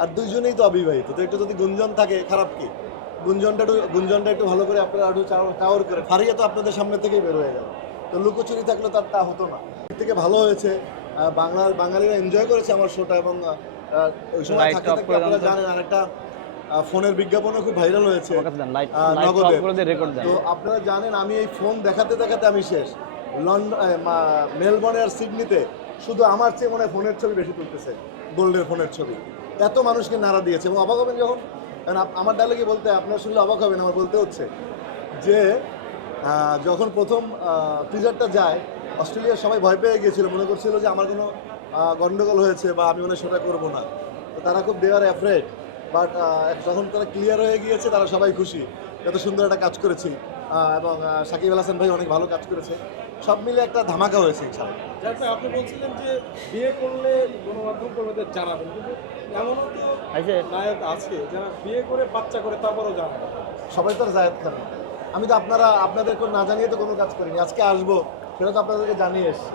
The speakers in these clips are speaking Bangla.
আর দুইজনেই তো অবিবাহিত তো একটু যদি গুঞ্জন থাকে খারাপ কি? গুঞ্জনটা একটু গুঞ্জনটা একটু ভালো করে আপনারা একটু টাওয়ার করে ফারিয়া তো আপনাদের সামনে থেকেই বের হয়ে গেল। তো লুকোচুরি থাকলে তার তা হতো না। এর থেকে ভালো হয়েছে বাংলার বাঙালিরা এনজয় করেছে আমার শোটা এবং ওই সময় থাকতে থাকতে আপনারা জানেন আরেকটা ফোনের বিজ্ঞাপনও খুব ভাইরাল হয়েছে। তো আপনারা জানেন আমি এই ফোন দেখাতে দেখাতে আমি শেষ। লন্ডন মেলবোর্নে আর সিডনিতে শুধু আমার চেয়ে মনে হয় ফোনের ছবি বেশি তুলতেছে গোল্ডের ফোনের ছবি। এত মানুষকে নাড়া দিয়েছে এবং অবাক হবেন যখন আমার ডায়লগে বলতে আপনার শুনলে অবাক হবেন আমার বলতে হচ্ছে যে যখন প্রথম টিজারটা যায় অস্ট্রেলিয়ার সবাই ভয় পেয়ে গিয়েছিল মনে করছিল যে আমার কোনো আহ, গন্ডগোল হয়েছে বা আমি মনে সেটা করব না। তো তারা খুব দেওয়ার অ্যাফ্রেড বাট যখন তারা ক্লিয়ার হয়ে গিয়েছে তারা সবাই খুশি এত সুন্দর একটা কাজ করেছি। এবং সাকিব আল হাসান ভাই অনেক ভালো কাজ করেছে। সব মিলে একটা ধামাকা হয়েছে ইনশাল্লাহ আপনি বলছিলেন যে বিয়ে করলে গণমাধ্যম কর্মীদের জানাবেন কিন্তু এমনও তো আইছে নায়ক আছে যারা বিয়ে করে বাচ্চা করে তারপরও জানাবে। সবাই তো আর জায়েদ খান আমি তো আপনারা আপনাদের কোনো না জানিয়ে তো কোনো কাজ করিনি। আজকে আসব সেটা তো আপনাদেরকে জানিয়ে এসেছি।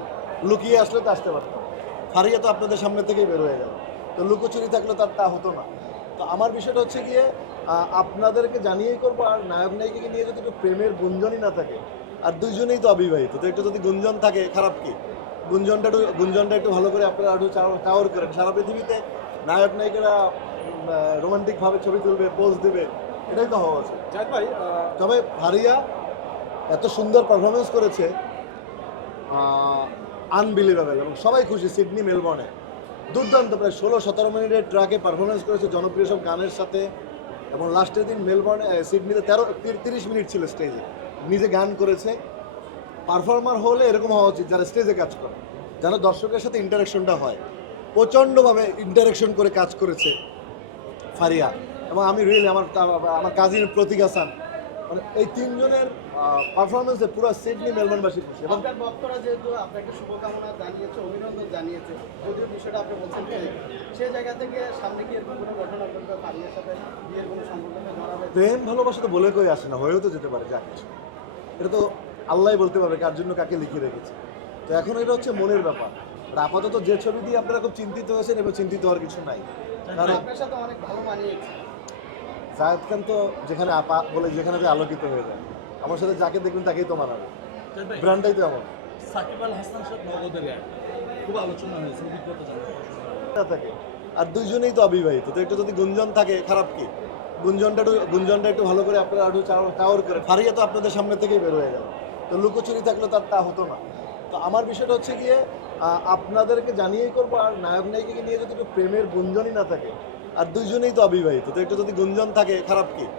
লুকিয়ে আসলে তো আসতে পারতাম। ফারিয়া তো আপনাদের সামনে থেকেই বের হয়ে গেল। তো লুকোচুরি থাকলে তার তা হতো না। তো আমার বিষয়টা হচ্ছে গিয়ে আপনাদেরকে জানিয়েই করব আর নায়ক নায়িকাকে নিয়ে যদি একটু প্রেমের গুঞ্জনই না থাকে আর দুইজনেই তো অবিবাহিত তো একটু যদি গুঞ্জন থাকে খারাপ কি? গুঞ্জনটা একটু গুঞ্জনটা একটু ভালো করে আপনারা একটু টাওয়ার করেন। সারা পৃথিবীতে নায়ক নায়িকারা রোমান্টিকভাবে ছবি তুলবে পোজ দেবে এটাই তো হওয়া উচিত। যাক ভাই তবে ভারিয়া এত সুন্দর পারফরমেন্স করেছে আনবিলিভেবল এবং সবাই খুশি সিডনি মেলবর্নে। দুর্দান্ত প্রায় ষোলো সতেরো মিনিটের ট্র্যাকে পারফরমেন্স করেছে জনপ্রিয় সব গানের সাথে। এবং লাস্টের দিন মেলবর্ন সিডনিতে তেরো তিরিশ মিনিট ছিল স্টেজে। নিজে গান করেছে। পারফর্মার হলে এরকম হওয়া উচিত যারা স্টেজে কাজ করে, যেন দর্শকের সাথে ইন্টারাকশনটা হয়। প্রচণ্ডভাবে ইন্টারাকশন করে কাজ করেছে ফারিয়া। এবং আমি রিয়েলি আমার আমার কাজিন প্রতীক হাসান মানে এই তিনজনের পারফরমেন্সে পুরো সিডনি মেলবোর্নবাসী খুশি। এবং আপনার ভক্তরা যেহেতু আপনাকে শুভকামনা জানিয়েছে অভিনন্দন জানিয়েছে যদিও বিষয়টা আপনি বলছেন যে সেই জায়গা থেকে সামনে কি এরকম কোনো ঘটনা ঘটবে পারিয়ের সাথে বিয়ের কোনো সম্পর্কে প্রেম ভালোবাসা তো বলে কই আসে না হয়েও তো যেতে পারে যা কিছু। এটা তো আল্লাহ বলতে পারবে কার জন্য কাকে লিখে রেখেছে। তো এখন এটা হচ্ছে মনের ব্যাপার। আর আপাতত যে ছবি দিয়ে আপনারা খুব চিন্তিত হয়েছেন এবার চিন্তিত হওয়ার কিছু নাই। কারণ আপনার সাথে অনেক ভালো মানিয়েছে। জায়দ খান তো যেখানে আপা বলে যেখানে আলোকিত হয়ে যায়। আমার সাথে যাকে দেখবেন তাকেই তো মানাবে। ব্র্যান্ডটাই তো এমন সাকিব আল হাসান সাহেব নগদের খুব আলোচনা হয়েছে অভিজ্ঞতা থাকে। আর দুইজনেই তো অবিবাহিত। তো একটু যদি গুঞ্জন থাকে খারাপ কি? গুঞ্জনটা একটু গুঞ্জনটা একটু ভালো করে আপনারা একটু টাওয়ার করে। ফারিয়া তো আপনাদের সামনে থেকেই বের হয়ে গেল। তো লুকোচুরি থাকলে তার তা হতো না। তো আমার বিষয়টা হচ্ছে গিয়ে আপনাদেরকে জানিয়েই করব আর নায়ক নায়িকাকে নিয়ে যদি একটু প্রেমের গুঞ্জনই না থাকে আর দুইজনেই তো অবিবাহিত। তো একটু যদি গুঞ্জন থাকে খারাপ কি?